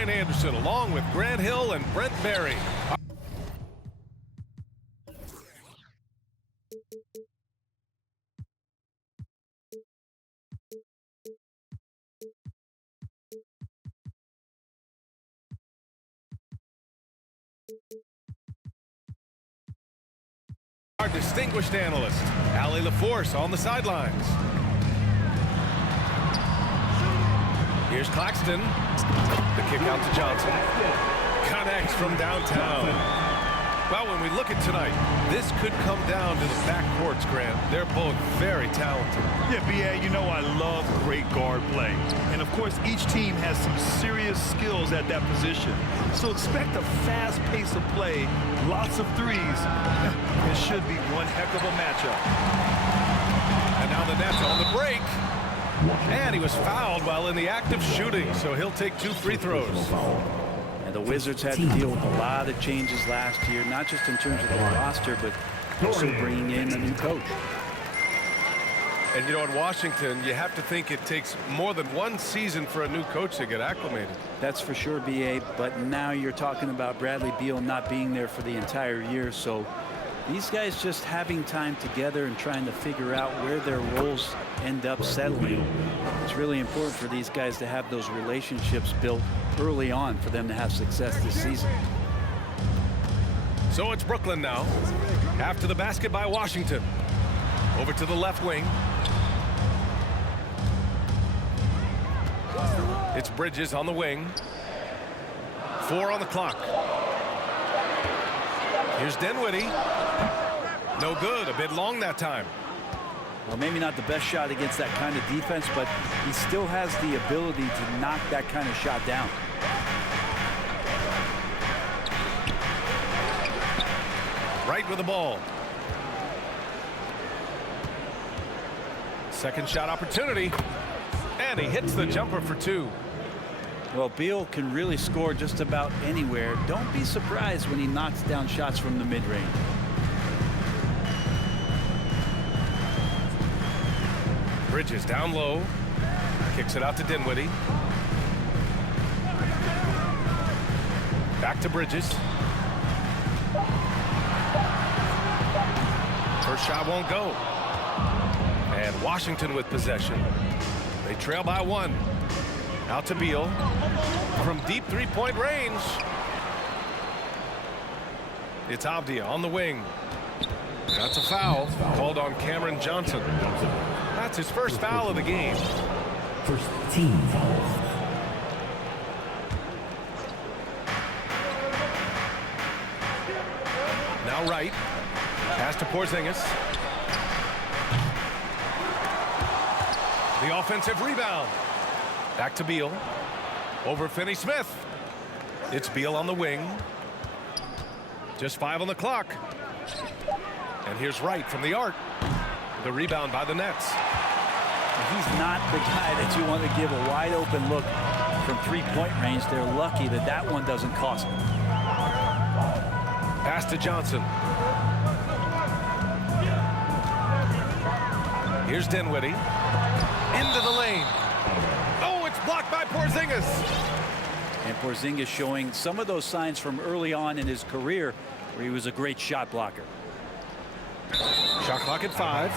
Ryan Anderson along with Grant Hill and Brent Berry. Our distinguished analyst, Allie LaForce, on the sidelines. Here's Claxton. The kick out to Johnson. Connects from downtown. Well, when we look at tonight, this could come down to the backcourts, Grant. They're both very talented. Yeah, B.A., you know I love great guard play. And, of course, each team has some serious skills at that position. So expect a fast pace of play, lots of threes. It should be one heck of a matchup. And now the Nets on the break. And he was fouled while in the act of shooting, so he'll take 2 free throws. And the Wizards had to deal with a lot of changes last year, not just in terms of the roster, but also bringing in a new coach. And, you know, in Washington, you have to think it takes more than 1 season for a new coach to get acclimated. That's for sure, B.A., but now you're talking about Bradley Beal not being there for the entire year, so these guys just having time together and trying to figure out where their roles end up settling. It's really important for these guys to have those relationships built early on for them to have success this season. So it's Brooklyn now. After the basket by Washington. Over to the left wing. It's Bridges on the wing. 4 on the clock. Here's Dinwiddie. No good. A bit long that time. Well, maybe not the best shot against that kind of defense, but he still has the ability to knock that kind of shot down. Right with the ball. Second shot opportunity. And he hits the jumper for 2. Well, Beal can really score just about anywhere. Don't be surprised when he knocks down shots from the mid-range. Bridges down low. Kicks it out to Dinwiddie. Back to Bridges. First shot won't go. And Washington with possession. They trail by 1. Out to Beal. From deep 3-point range. It's Avdia on the wing. That's a foul called on Cameron Johnson. That's his first foul of the game. First team foul. Now right. Pass to Porzingis. The offensive rebound. Back to Beal. Over Finney-Smith. It's Beal on the wing. Just 5 on the clock. And here's Wright from the arc. The rebound by the Nets. He's not the guy that you want to give a wide open look from 3-point range. They're lucky that that one doesn't cost them. Pass to Johnson. Here's Dinwiddie. Into the lane. Oh, it's blocked by Porzingis. And Porzingis showing some of those signs from early on in his career where he was a great shot blocker. Shot clock at 5.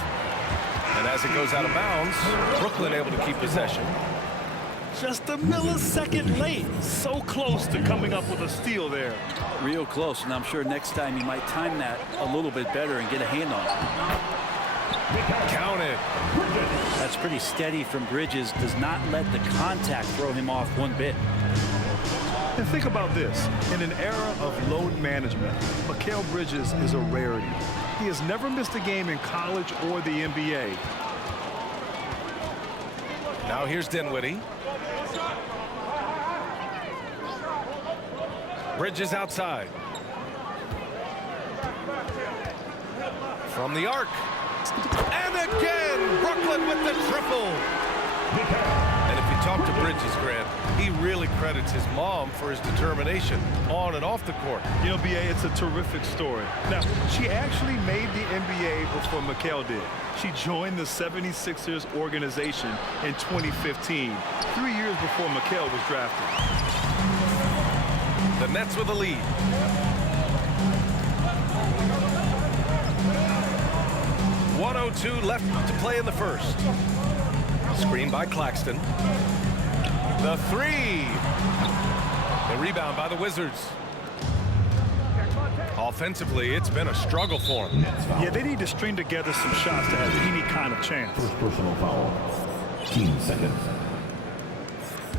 And as it goes out of bounds, Brooklyn able to keep possession. Just a millisecond late. So close to coming up with a steal there. Real close, and I'm sure next time he might time that a little bit better and get a hand on it. Counted. That's pretty steady from Bridges. Does not let the contact throw him off one bit. And think about this. In an era of load management, Mikal Bridges is a rarity. He has never missed a game in college or the NBA. Now here's Dinwiddie. Bridges outside. From the arc. And again, Brooklyn with the triple. And if you talk to Bridges, Grant, he really credits his mom for his determination on and off the court. You know, B.A., it's a terrific story. Now, she actually made the NBA before Mikal did. She joined the 76ers organization in 2015, 3 years before Mikal was drafted. The Nets with a lead. .102 left to play in the first. Screen by Claxton. The three. The rebound by the Wizards. Offensively, it's been a struggle for them. Yeah, they need to string together some shots to have any kind of chance. First personal foul. 15 seconds.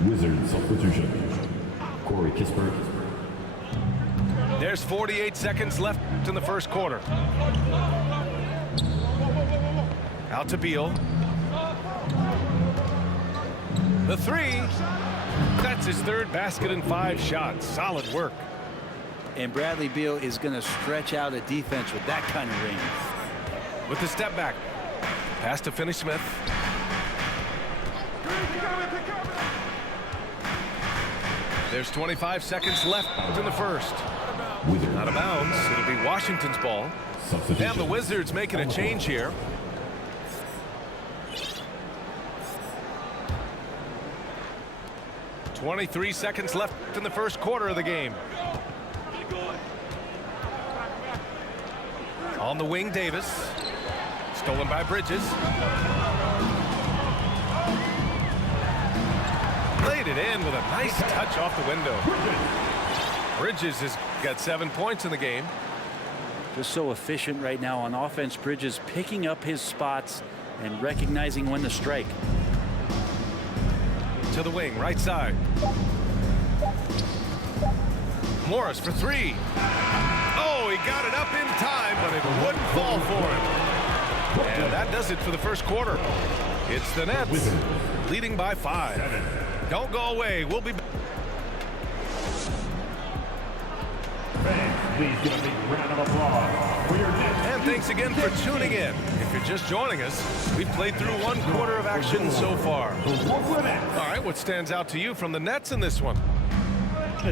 Wizards substitution. Corey Kispert. There's 48 seconds left in the first quarter. Out to Beal. The three. That's his third basket in 5 shots. Solid work. And Bradley Beal is going to stretch out a defense with that kind of range. With the step back. Pass to Finney-Smith. There's 25 seconds left in the first. Wizards. Out of bounds. It'll be Washington's ball. Substitution. And the Wizards making a change here. .23 seconds left in the first quarter of the game. On the wing, Davis. Stolen by Bridges. Laid it in with a nice touch off the window. Bridges has got 7 points in the game. Just so efficient right now on offense. Bridges picking up his spots and recognizing when to strike. To the wing, right side. Morris for three. Oh, he got it up in time, but it wouldn't fall for him. And that does it for the first quarter. It's the Nets leading by 5. Don't go away. We'll be back. Please give a big round of applause for your Nets. And thanks again for tuning in. If you're just joining us, we've played through 1 quarter of action so far. All right, what stands out to you from the Nets in this one?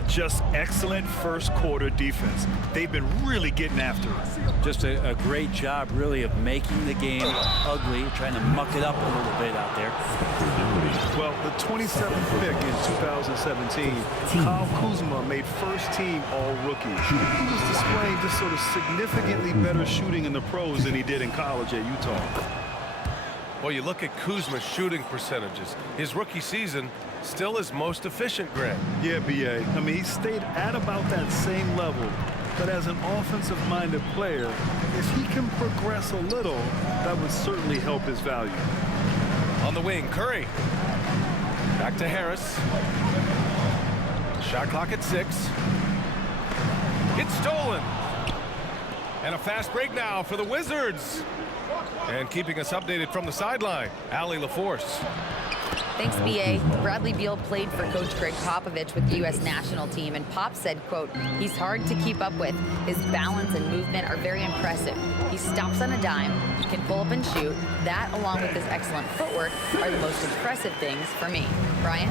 Just excellent first quarter defense. They've been really getting after it. Just a great job, really, of making the game ugly, trying to muck it up a little bit out there. Well, the 27th pick in 2017, Kyle Kuzma made first team all-rookie. He was displaying just sort of significantly better shooting in the pros than he did in college at Utah. Well, you look at Kuzma's shooting percentages. His rookie season still his most efficient, Greg. Yeah, B.A. I mean, he stayed at about that same level. But as an offensive-minded player, if he can progress a little, that would certainly help his value. On the wing, Curry. Back to Harris. Shot clock at 6. It's stolen. And a fast break now for the Wizards. And keeping us updated from the sideline, Allie LaForce. Thanks, B.A. Bradley Beal played for Coach Greg Popovich with the U.S. national team, and Pop said, quote, he's hard to keep up with. His balance and movement are very impressive. He stops on a dime. He can pull up and shoot. That, along with his excellent footwork, are the most impressive things for me. Brian?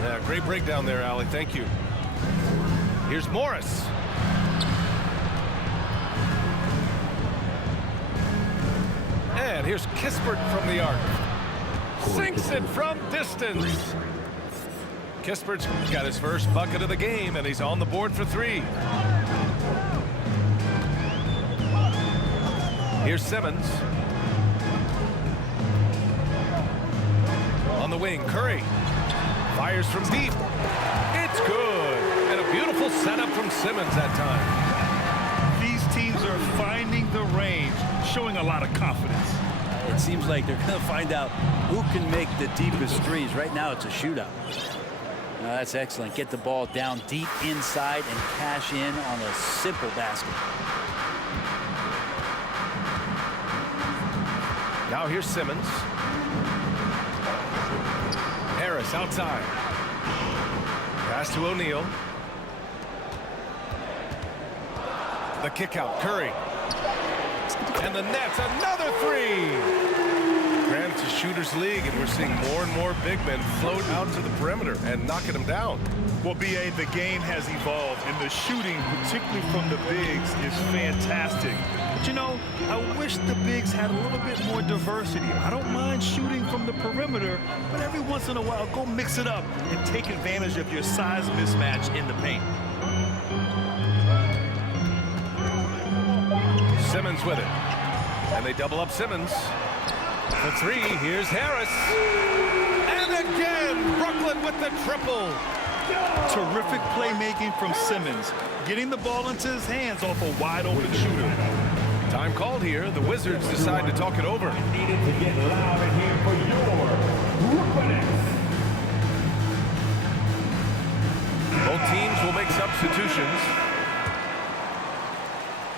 Yeah, great breakdown there, Allie. Thank you. Here's Morris. And here's Kispert from the arc. Sinks it from distance. Kispert's got his first bucket of the game, and he's on the board for 3. Here's Simmons. On the wing, Curry. Fires from deep. It's good. And a beautiful setup from Simmons that time. These teams are finding the range, showing a lot of confidence. It seems like they're going to find out who can make the deepest threes. Right now, it's a shootout. That's excellent. Get the ball down deep inside and cash in on a simple basket. Now here's Simmons. Harris outside. Pass to O'Neal. The kick out, Curry. And the Nets, another 3. Granted, it's a shooter's league, and we're seeing more and more big men float out to the perimeter and knocking them down. Well, B.A., the game has evolved, and the shooting, particularly from the bigs, is fantastic. But, you know, I wish the bigs had a little bit more diversity. I don't mind shooting from the perimeter, but every once in a while, go mix it up and take advantage of your size mismatch in the paint. Simmons with it. And they double up Simmons. For three, here's Harris. And again, Brooklyn with the triple. Terrific playmaking from Simmons, getting the ball into his hands off a wide-open shooter. Time called here. The Wizards decide to talk it over. Needed to get loud in here for your Brooklyn Nets. Both teams will make substitutions.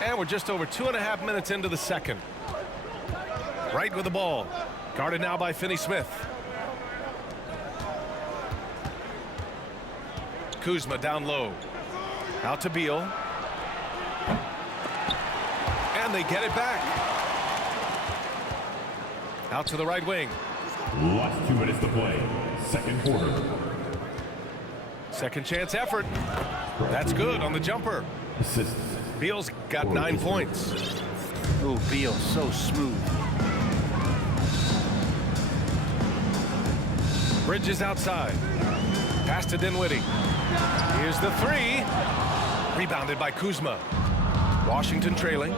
And we're just over 2.5 minutes into the second. Right with the ball. Guarded now by Finney-Smith. Kuzma down low. Out to Beal. And they get it back. Out to the right wing. Last 2 minutes to play. Second quarter. Second chance effort. That's good on the jumper. Assist. Beal's got 9 points. Oh, Beal, so smooth. Bridges outside. Pass to Dinwiddie. Here's the three. Rebounded by Kuzma. Washington trailing.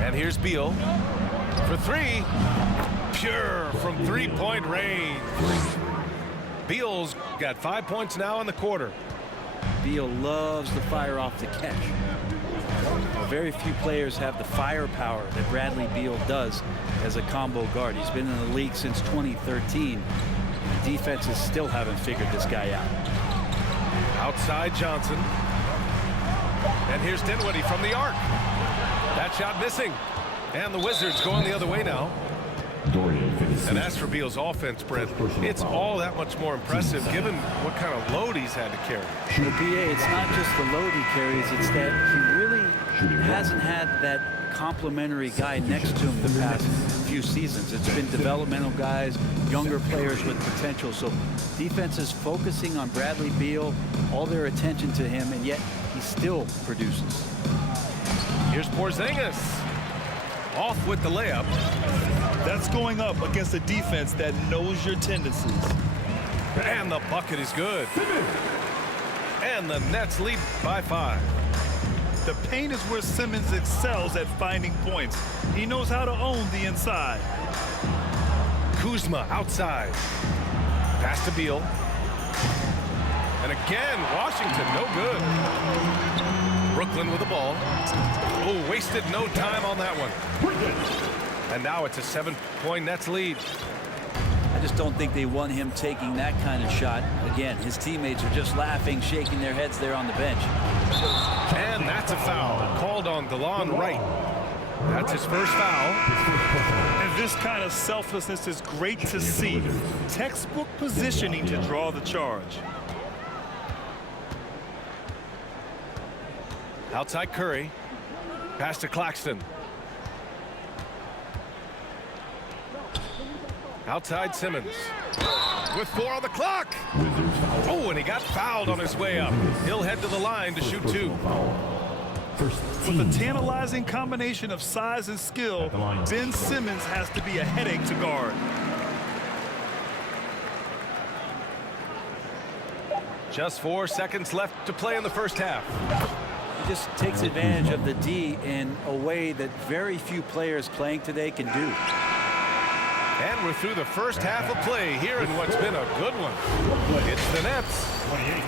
And here's Beal. For three. Pure from three-point range. Beal's got 5 points now in the quarter. Beal loves the fire off the catch. Very few players have the firepower that Bradley Beal does as a combo guard. He's been in the league since 2013. The defenses still haven't figured this guy out. Outside Johnson. And here's Dinwiddie from the arc. That shot missing. And the Wizards going the other way now. And as for Beal's offense, Brent, it's all that much more impressive given what kind of load he's had to carry. The PA, it's not just the load he carries, it's that he really hasn't had that complimentary guy next to him the past few seasons. It's been developmental guys, younger players with potential. So defense is focusing on Bradley Beal, all their attention to him, and yet he still produces. Here's Porzingis. Off with the layup. That's going up against a defense that knows your tendencies. And the bucket is good. And the Nets lead by 5. The paint is where Simmons excels at finding points. He knows how to own the inside. Kuzma outside. Pass to Beal. And again, Washington, no good. Brooklyn with the ball. Oh, wasted no time on that one. And now it's a 7-point Nets lead. I just don't think they want him taking that kind of shot. Again, his teammates are just laughing, shaking their heads there on the bench. And that's a foul called on DeLon Wright. That's his first foul. And this kind of selflessness is great to see. Textbook positioning to draw the charge. Outside Curry. Pass to Claxton. Outside Simmons. With 4 on the clock. Oh, and he got fouled on his way up. He'll head to the line to shoot 2. With a tantalizing combination of size and skill, Ben Simmons has to be a headache to guard. Just 4 seconds left to play in the first half. He just takes advantage of the D in a way that very few players playing today can do. And we're through the first half of play here in what's been a good one. It's the Nets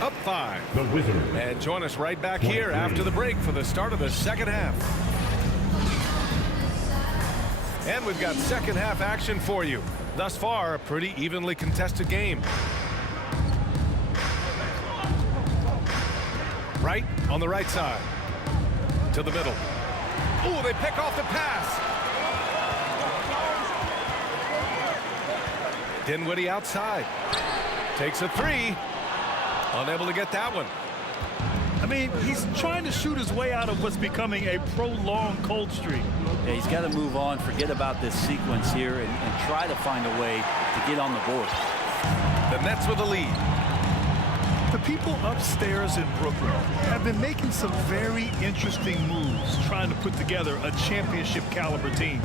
up 5. And join us right back here after the break for the start of the second half. And we've got second half action for you. Thus far, a pretty evenly contested game. Right on the right side. To the middle. Oh, they pick off the pass. Dinwiddie outside. Takes a 3. Unable to get that one. I mean, he's trying to shoot his way out of what's becoming a prolonged cold streak. Yeah, he's got to move on, forget about this sequence here, and try to find a way to get on the board. The Nets with the lead. The people upstairs in Brooklyn have been making some very interesting moves trying to put together a championship caliber team.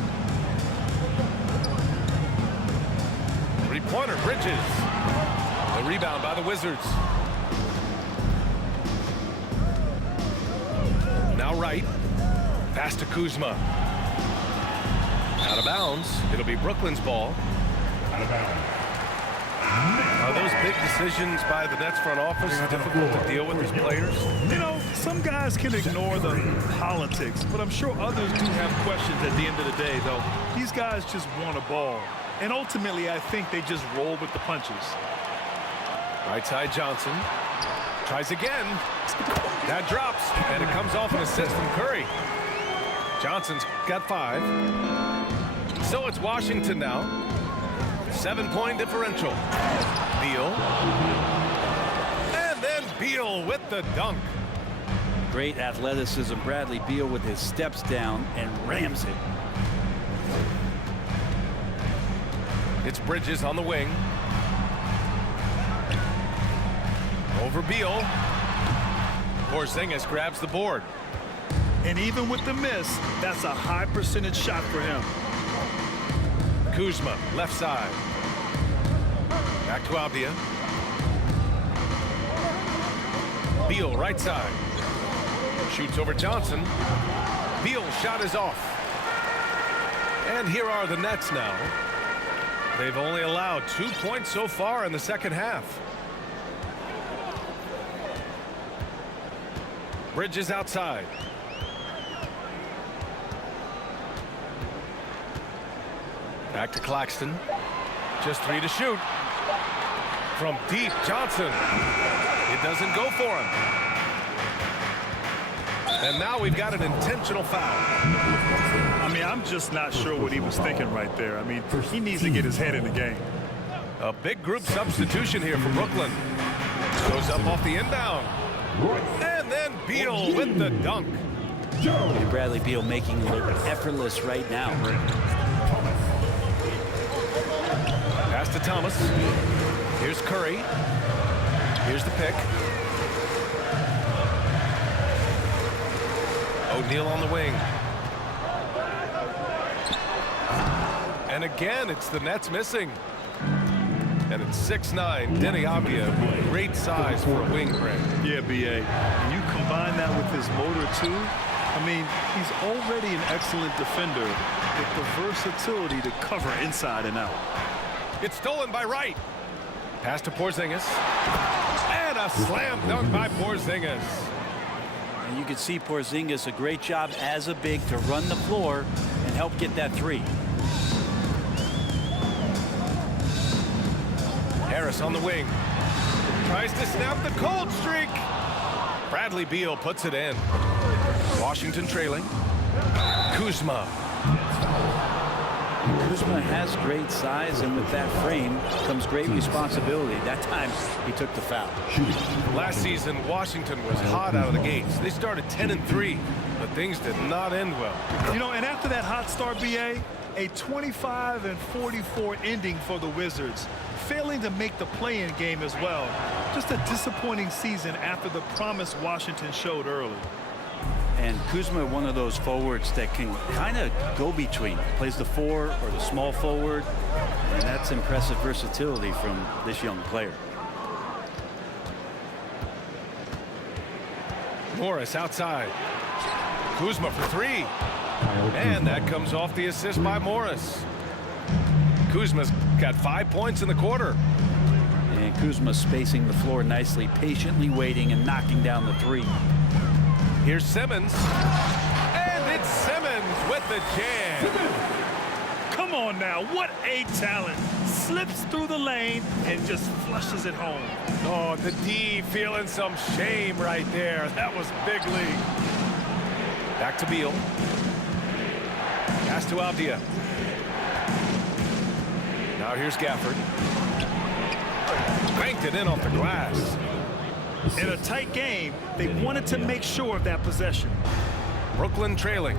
Three-pointer, Bridges. The rebound by the Wizards. Now right. Pass to Kuzma. Out of bounds. It'll be Brooklyn's ball. Out of bounds. Are those big decisions by the Nets front office difficult to deal with these players? You know, some guys can ignore the politics, but I'm sure others do have questions at the end of the day, though. These guys just want a ball. And ultimately, I think they just roll with the punches. Right side Johnson. Tries again. That drops, and it comes off an assist from Curry. Johnson's got 5. So it's Washington now. 7-point differential. Beal. And then Beal with the dunk. Great athleticism. Bradley Beal with his steps down and rams it. It's Bridges on the wing. Over Beal. Porzingis grabs the board. And even with the miss, that's a high percentage shot for him. Kuzma, left side. Back to Avdia. Beal, right side. Shoots over Johnson. Beal's shot is off. And here are the Nets now. They've only allowed 2 points so far in the second half. Bridges outside. Back to Claxton. Just 3 to shoot. From deep, Johnson. It doesn't go for him. And now we've got an intentional foul. I mean, I'm just not sure what he was thinking right there. I mean, he needs to get his head in the game. A big group substitution here for Brooklyn. Goes up off the inbound. And then Beal with the dunk. And Bradley Beal making it look effortless right now. Pass to Thomas. Here's Curry. Here's the pick. O'Neal on the wing. And again, it's the Nets missing. And it's 6'9", Denny Avdia. Great size for a wing, Greg. Yeah, B.A. And you combine that with his motor, too. I mean, he's already an excellent defender with the versatility to cover inside and out. It's stolen by Wright. Pass to Porzingis. And a slam dunk by Porzingis. And you can see Porzingis, a great job as a big to run the floor and help get that 3. Harris on the wing. Tries to snap the cold streak. Bradley Beal puts it in. Washington trailing. Kuzma. Kuzma has great size, and with that frame comes great responsibility. That time he took the foul. Last season, Washington was hot out of the gates. They started 10-3, but things did not end well. You know, and after that hot start, B.A., a 25-44 ending for the Wizards, failing to make the play-in game as well. Just a disappointing season after the promise Washington showed early. And Kuzma, one of those forwards that can kind of go between. Plays the 4 or the small forward. And that's impressive versatility from this young player. Morris outside. Kuzma for 3. And that comes off the assist by Morris. Kuzma's got 5 points in the quarter. And Kuzma spacing the floor nicely, patiently waiting and knocking down the 3. Here's Simmons. And it's Simmons with the jam. Come on now, what a talent. Slips through the lane and just flushes it home. Oh, the D feeling some shame right there. That was big league. Back to Beal. Pass to Avdia. Now here's Gafford. Banked it in off the glass. In a tight game, they wanted to make sure of that possession. Brooklyn trailing.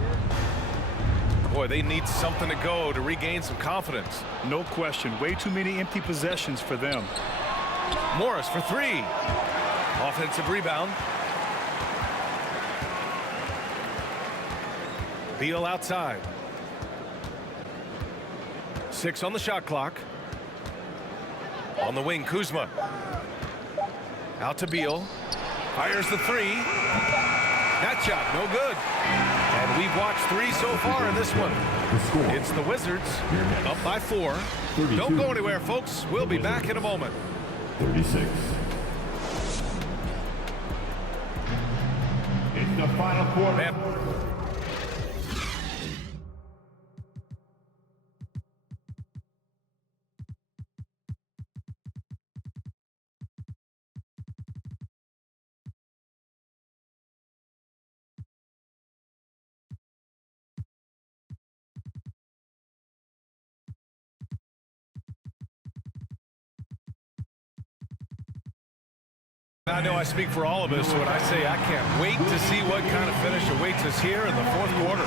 Boy, they need something to go to regain some confidence. No question. Way too many empty possessions for them. Morris for three. Offensive rebound. Beal outside. 6 on the shot clock. On the wing, Kuzma. Out to Beal. Fires the three. That shot, no good. And we've watched 3 so far in this one. It's the Wizards up by 4. Don't go anywhere, folks. We'll be back in a moment. 36. It's the final quarter. I know I speak for all of us when I say I can't wait to see what kind of finish awaits us here in the fourth quarter.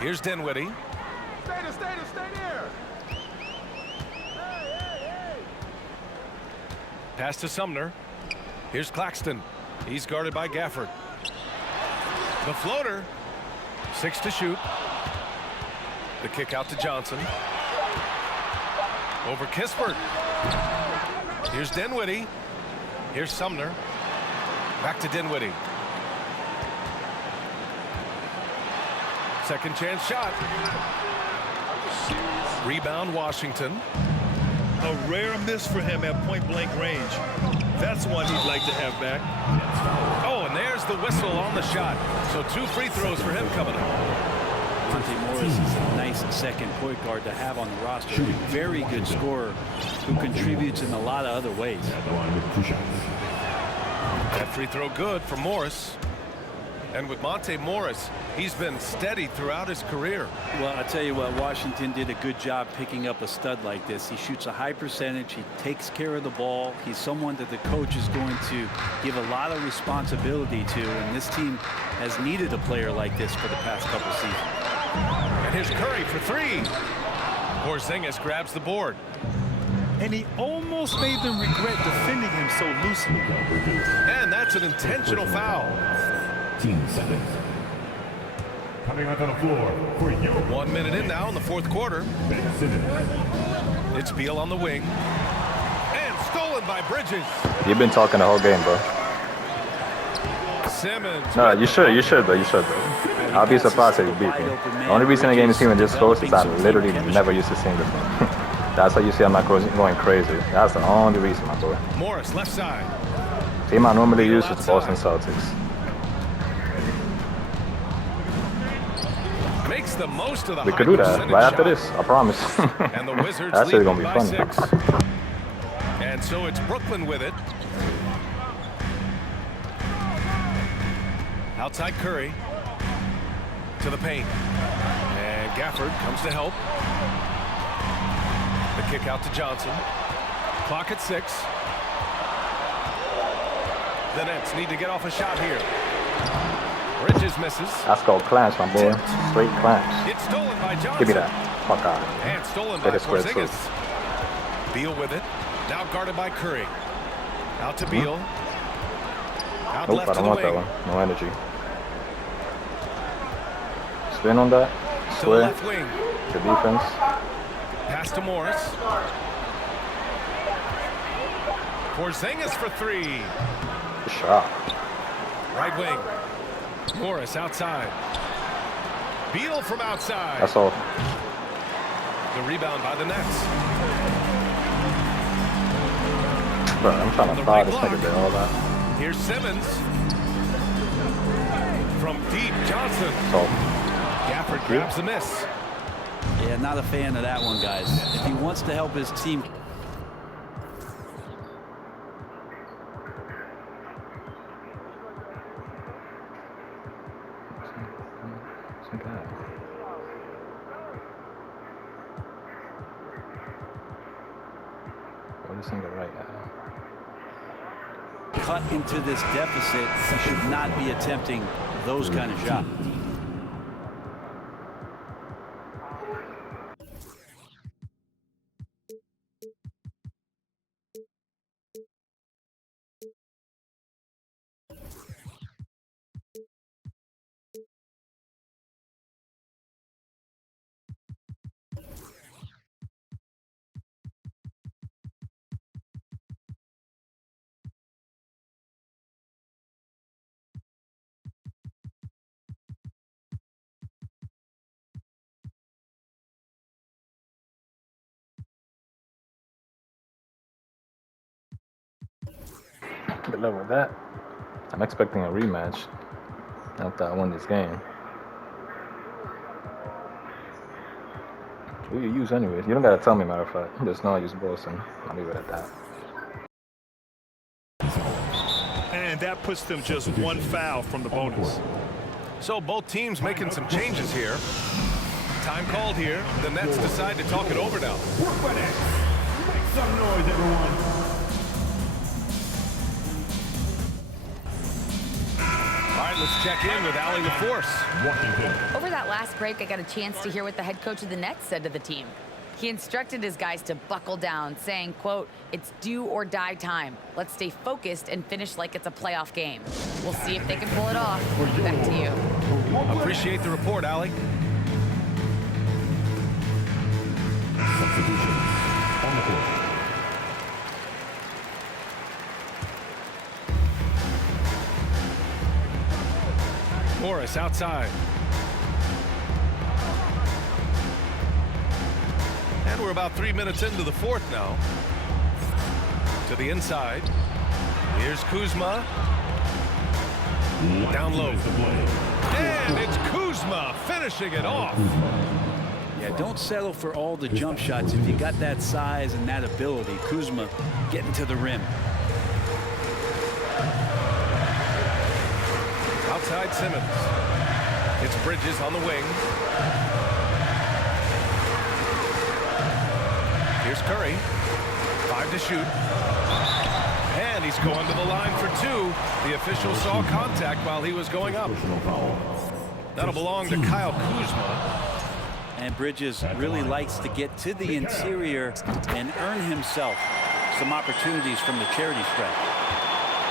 Here's Dinwiddie. Stay there. Pass to Sumner. Here's Claxton. He's guarded by Gafford. The floater. 6 to shoot. The kick out to Johnson. Over Kispert. Here's Dinwiddie. Here's Sumner. Back to Dinwiddie. Second chance shot. Rebound Washington. A rare miss for him at point-blank range. That's one he'd like to have back. Oh, and there's the whistle on the shot. So 2 free throws for him coming up. Monte Morris is a nice second point guard to have on the roster. Very good scorer who contributes in a lot of other ways. That free throw good for Morris. And with Monte Morris, he's been steady throughout his career. Well, I tell you what, Washington did a good job picking up a stud like this. He shoots a high percentage. He takes care of the ball. He's someone that the coach is going to give a lot of responsibility to. And this team has needed a player like this for the past couple seasons. And here's Curry for 3. Porzingis grabs the board. And he almost made them regret defending him so loosely. And that's an intentional foul. 15 seconds. Coming onto the floor for you. 1 minute in now in the fourth quarter. Ben Simmons. It's Beal on the wing. And stolen by Bridges. You've been talking the whole game, bro. Simmons. No, you should, bro. I'll be surprised if you beat me. The only reason the game is even this close is I literally never used to sing before. That's how you see I'm not going crazy. That's the only reason, my boy. Morris left side. Team I normally use is Boston Celtics. Makes the most of the We could do that right after this, I promise. And the Wizards That's lead gonna be by fun. 6. And so it's Brooklyn with it. Outside Curry. To the paint. And Gafford comes to help. The kick out to Johnson. Clock at 6. The Nets need to get off a shot here. Bridges misses. That's called clamps, my boy. Straight clamps. It's stolen by Johnson. Give me that. Fuck out. And stolen by Take a square two. Porzingis. Beal with it. Now guarded by Curry. Out to Beal. Out Nope, left I to don't the want that wing. one. No energy. Spin on that. To the Square. left wing. Good defense. Pass to Morris. Porzingis for 3. Good shot. Right wing. Morris outside. Beal from outside. That's all. The rebound by the Nets. Bro, I'm trying On the to fire right this block. nigga did all that. Here's Simmons. From deep, Johnson. So, Gafford grabs the miss. Yeah, not a fan of that one, guys. If he wants to help his team. What is single right now? Cut into this deficit, he should not be attempting those kind of shots. Good luck with that. I'm expecting a rematch after I won this game. Who you use anyways? You don't gotta tell me, matter of fact. Just know I use Boston. I'll leave it at that. And that puts them just one foul from the bonus. So both teams making some changes here. Time called here. The Nets decide to talk it over now. Work by that. Make some noise, everyone. All right, let's check in with Allie LaForce. Washington. Over that last break, I got a chance to hear what the head coach of the Nets said to the team. He instructed his guys to buckle down, saying, quote, "It's do or die time. Let's stay focused and finish like it's a playoff game. We'll see if they can pull it off." Back to you. Appreciate the report, Allie. Substitutions on the court. Morris outside. And we're about 3 minutes into the fourth now. To the inside. Here's Kuzma. Down low. And it's Kuzma finishing it off. Yeah, don't settle for all the jump shots if you got that size and that ability. Kuzma getting to the rim. Outside Simmons. It's Bridges on the wing. Here's Curry. 5 to shoot. And he's going to the line for 2. The official saw contact while he was going up. That'll belong to Kyle Kuzma. And Bridges really likes to get to the interior and earn himself some opportunities from the charity stripe.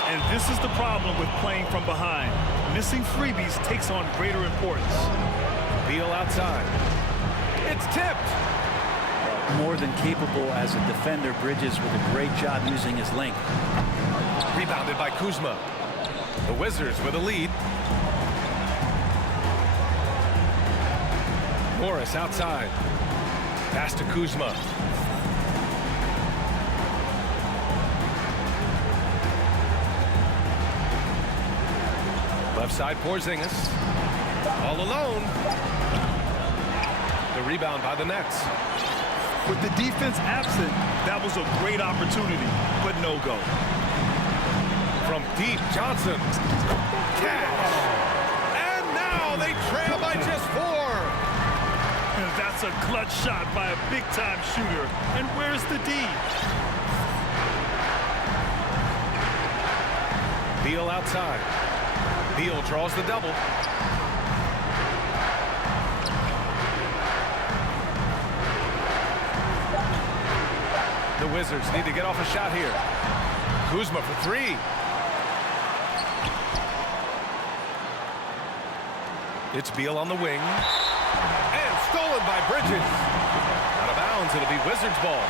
And this is the problem with playing from behind. Missing freebies takes on greater importance. Beal outside. It's tipped. More than capable as a defender, Bridges with a great job using his length. Rebounded by Kuzma. The Wizards with a lead. Morris outside. Pass to Kuzma. Left side Porzingis. All alone. The rebound by the Nets. With the defense absent, that was a great opportunity, but no go. From deep, Johnson. Cash. And now they trail by just 4. And that's a clutch shot by a big-time shooter. And where's the D? Beal outside. Beal draws the double. The Wizards need to get off a shot here. Kuzma for 3. It's Beal on the wing. And stolen by Bridges. Out of bounds, it'll be Wizards ball.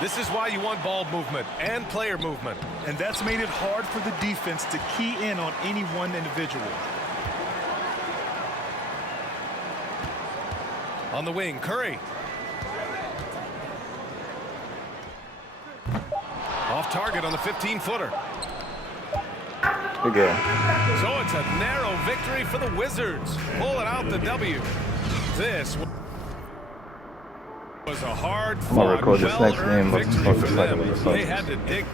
This is why you want ball movement and player movement. And that's made it hard for the defense to key in on any one individual. On the wing, Curry. Off target on the 15-footer. Good game. So it's a narrow victory for the Wizards. Pulling out the W. This was a hard-fought, record this next game, but well-earned victory it's for like them. a They had to dig